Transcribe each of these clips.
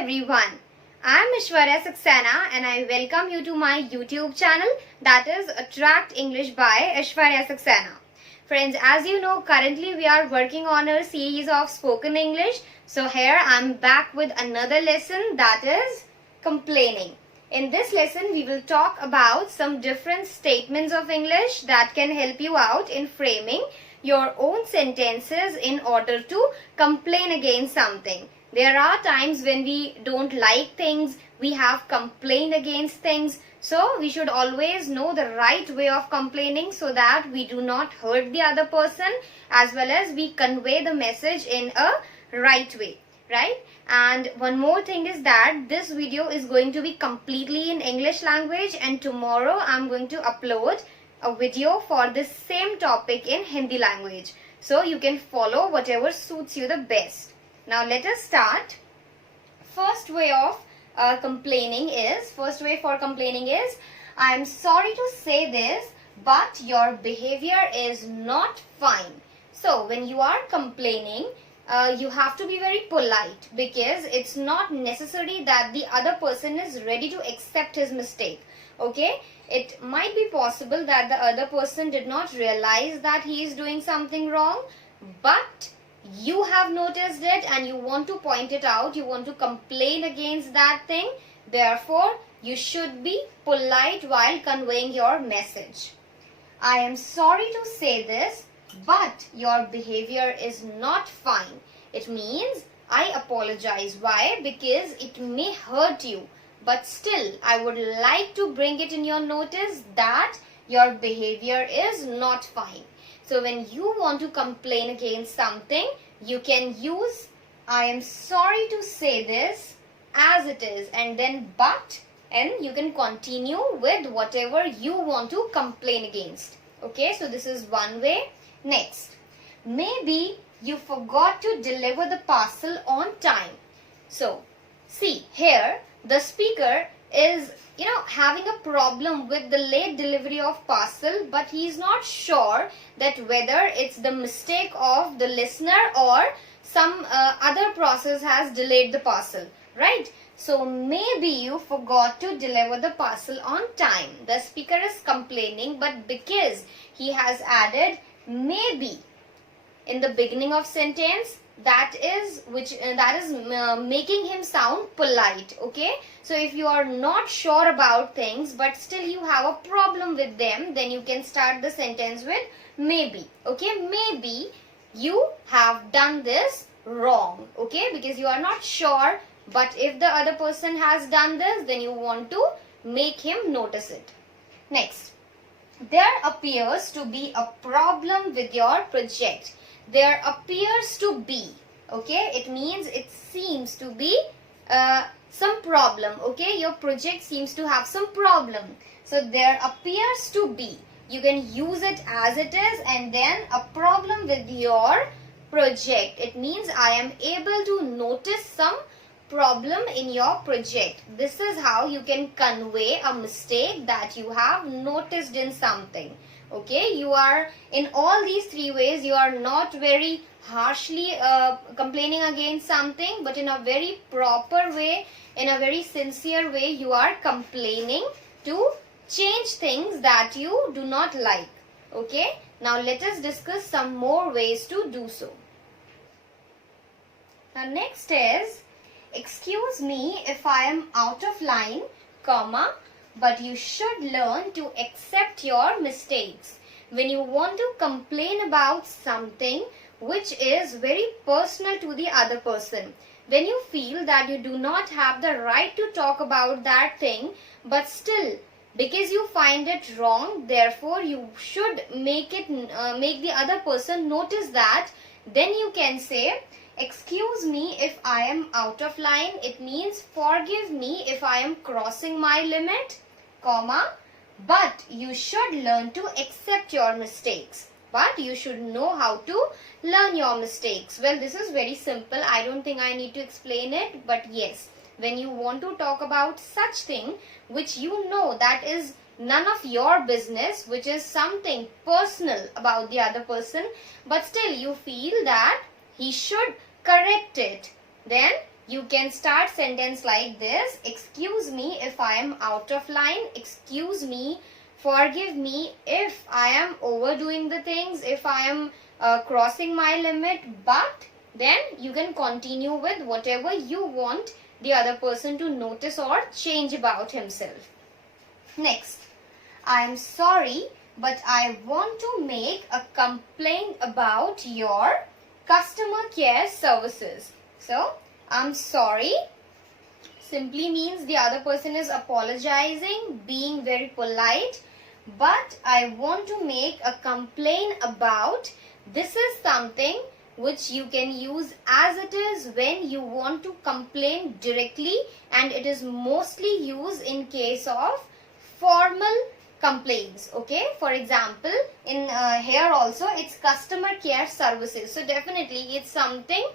everyone. I am Aishwarya Saxena and I welcome you to my YouTube channel, that is Attract English by Aishwarya Saxena. Friends, as you know, currently we are working on a series of spoken English. So here I am back with another lesson, that is complaining. In this lesson, we will talk about some different statements of English that can help you out in framing your own sentences in order to complain against something. There are times when we don't like things, we have complained against things. So we should always know the right way of complaining so that we do not hurt the other person, as well as we convey the message in a right way, right? And one more thing is that this video is going to be completely in English language, and tomorrow I'm going to upload a video for this same topic in Hindi language. So you can follow whatever suits you the best. Now let us start. First way for complaining is, I am sorry to say this, but your behavior is not fine. So when you are complaining, you have to be very polite, because it's not necessary that the other person is ready to accept his mistake. Okay, it might be possible that the other person did not realize that he is doing something wrong, but you have noticed it and you want to point it out, you want to complain against that thing. Therefore, you should be polite while conveying your message. I am sorry to say this, but your behavior is not fine. It means I apologize. Why? Because it may hurt you, but still I would like to bring it in your notice that your behavior is not fine. So when you want to complain against something, you can use I am sorry to say this as it is, and then but, and you can continue with whatever you want to complain against. Okay, so this is one way. Next, maybe you forgot to deliver the parcel on time. So see here, the speaker is having a problem with the late delivery of parcel, but he is not sure that whether it's the mistake of the listener or some other process has delayed the parcel, right? So maybe you forgot to deliver the parcel on time. The speaker is complaining, but because he has added maybe in the beginning of sentence, that is making him sound polite. Okay, so if you are not sure about things but still you have a problem with them, then you can start the sentence with maybe. Okay, maybe you have done this wrong. Okay, because you are not sure, but if the other person has done this, then you want to make him notice it. Next, there appears to be a problem with your project. There appears to be, okay, it means it seems to be some problem. Okay, your project seems to have some problem. So there appears to be, you can use it as it is, and then a problem with your project. It means I am able to notice some problem in your project. This is how you can convey a mistake that you have noticed in something. Okay, you are in all these three ways, you are not very harshly complaining against something, but in a very proper way, in a very sincere way, you are complaining to change things that you do not like. Okay, now let us discuss some more ways to do so. Now next is, excuse me if I am out of line, comma, but you should learn to accept your mistakes. When you want to complain about something which is very personal to the other person, when you feel that you do not have the right to talk about that thing, but still because you find it wrong, therefore you should make the other person notice that, then you can say, excuse me if I am out of line. It means forgive me if I am crossing my limit, comma, but you should learn to accept your mistakes. But you should know how to learn your mistakes. Well, this is very simple. I don't think I need to explain it. But yes, when you want to talk about such thing which you know that is none of your business, which is something personal about the other person, but still you feel that he should correct it, then you can start sentence like this. Excuse me if I am out of line. Excuse me, forgive me if I am overdoing the things, if I am crossing my limit. But then you can continue with whatever you want the other person to notice or change about himself. Next, I am sorry, but I want to make a complaint about your customer care services. So, I'm sorry simply means the other person is apologizing, being very polite, but I want to make a complaint about. This is something which you can use as it is when you want to complain directly, and it is mostly used in case of formal complaints. Okay, for example, in here also it's customer care services, so definitely it's something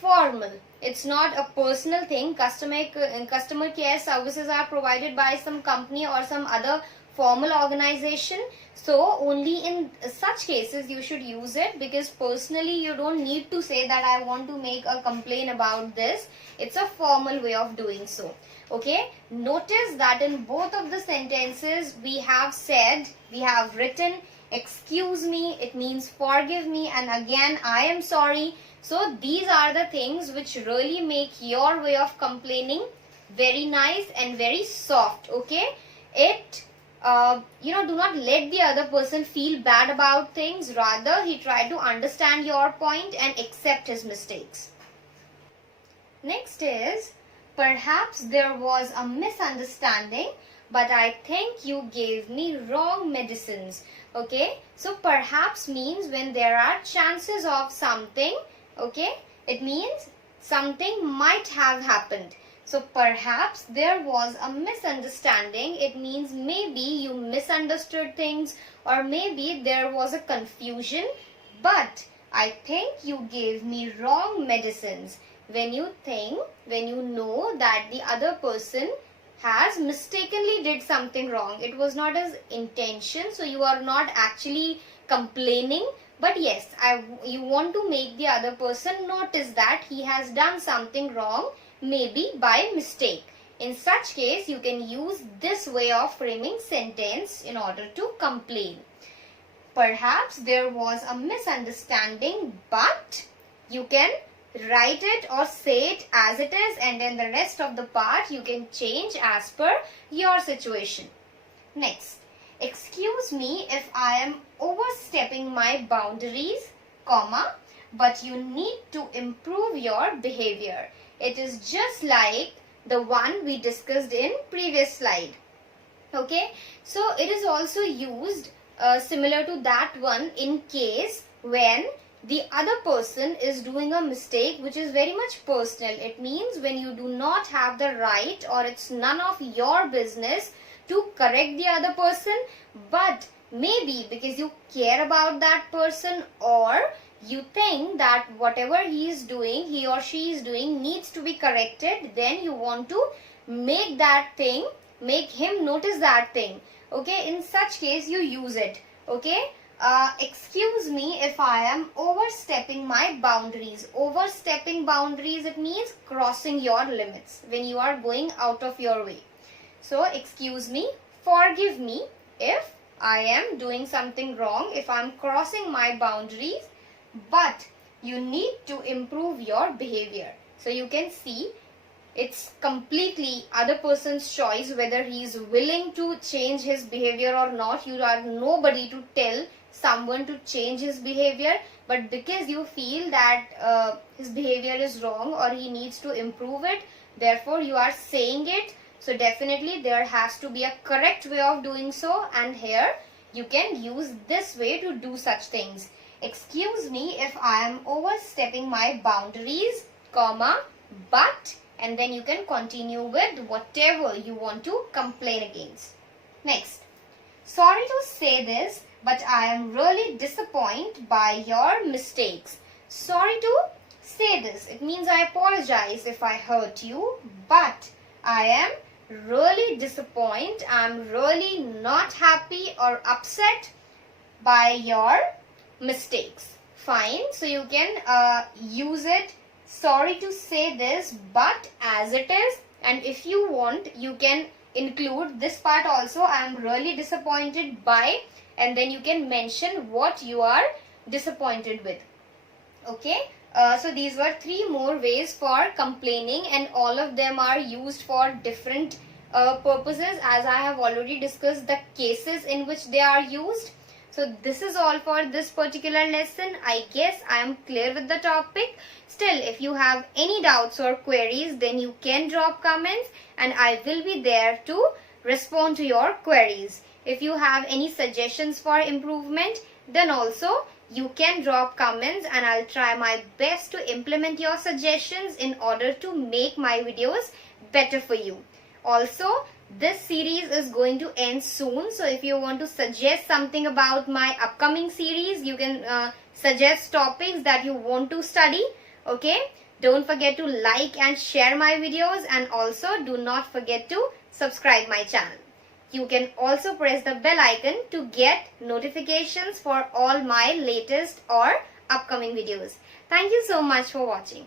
formal. It's not a personal thing. Customer care services are provided by some company or some other formal organization. So only in such cases you should use it, because personally you don't need to say that I want to make a complaint about this. It's a formal way of doing so. Okay, notice that in both of the sentences we have written excuse me, it means forgive me, and again I am sorry. So these are the things which really make your way of complaining very nice and very soft. Okay, it do not let the other person feel bad about things. Rather, he tried to understand your point and accept his mistakes. Next is, perhaps there was a misunderstanding, but I think you gave me wrong medicines. Okay, so perhaps means when there are chances of something. Okay, it means something might have happened. So perhaps there was a misunderstanding. It means maybe you misunderstood things, or maybe there was a confusion, but I think you gave me wrong medicines. When you know that the other person has mistakenly did something wrong, it was not his intention, so you are not actually complaining, but yes, you want to make the other person notice that he has done something wrong, maybe by mistake. In such case, you can use this way of framing sentence in order to complain. Perhaps there was a misunderstanding, but you can write it or say it as it is, and then the rest of the part you can change as per your situation. Next, excuse me if I am overstepping my boundaries, comma, but you need to improve your behavior. It is just like the one we discussed in previous slide. Okay, so it is also used similar to that one in case when the other person is doing a mistake which is very much personal. It means when you do not have the right, or it's none of your business to correct the other person, but maybe because you care about that person, or you think that whatever he or she is doing needs to be corrected, then you want to make him notice that thing. Okay, in such case you use it. Okay, excuse me if I am overstepping my boundaries. Overstepping boundaries, it means crossing your limits when you are going out of your way. So excuse me, forgive me if I am doing something wrong, if I am crossing my boundaries, but you need to improve your behavior. So you can see it's completely other person's choice whether he is willing to change his behavior or not. You are nobody to tell someone to change his behavior, but because you feel that his behavior is wrong or he needs to improve it, therefore you are saying it. So definitely there has to be a correct way of doing so, and here you can use this way to do such things. Excuse me if I am overstepping my boundaries, comma, but, and then you can continue with whatever you want to complain against. Next, sorry to say this, but I am really disappointed by your mistakes. Sorry to say this, it means I apologize if I hurt you, but I am really disappointed, I am really not happy or upset by your mistakes. Fine, so you can use it sorry to say this, but as it is, and if you want, you can include this part also. I am really disappointed by, and then you can mention what you are disappointed with. Okay, so these were 3 more ways for complaining, and all of them are used for different purposes, as I have already discussed the cases in which they are used. So this is all for this particular lesson. I guess I am clear with the topic. Still, if you have any doubts or queries, then you can drop comments and I will be there to respond to your queries. If you have any suggestions for improvement, then also you can drop comments and I'll try my best to implement your suggestions in order to make my videos better for you. Also, this series is going to end soon, so if you want to suggest something about my upcoming series, you can suggest topics that you want to study. Okay, don't forget to like and share my videos, and also do not forget to subscribe my channel. You can also press the bell icon to get notifications for all my latest or upcoming videos. Thank you so much for watching.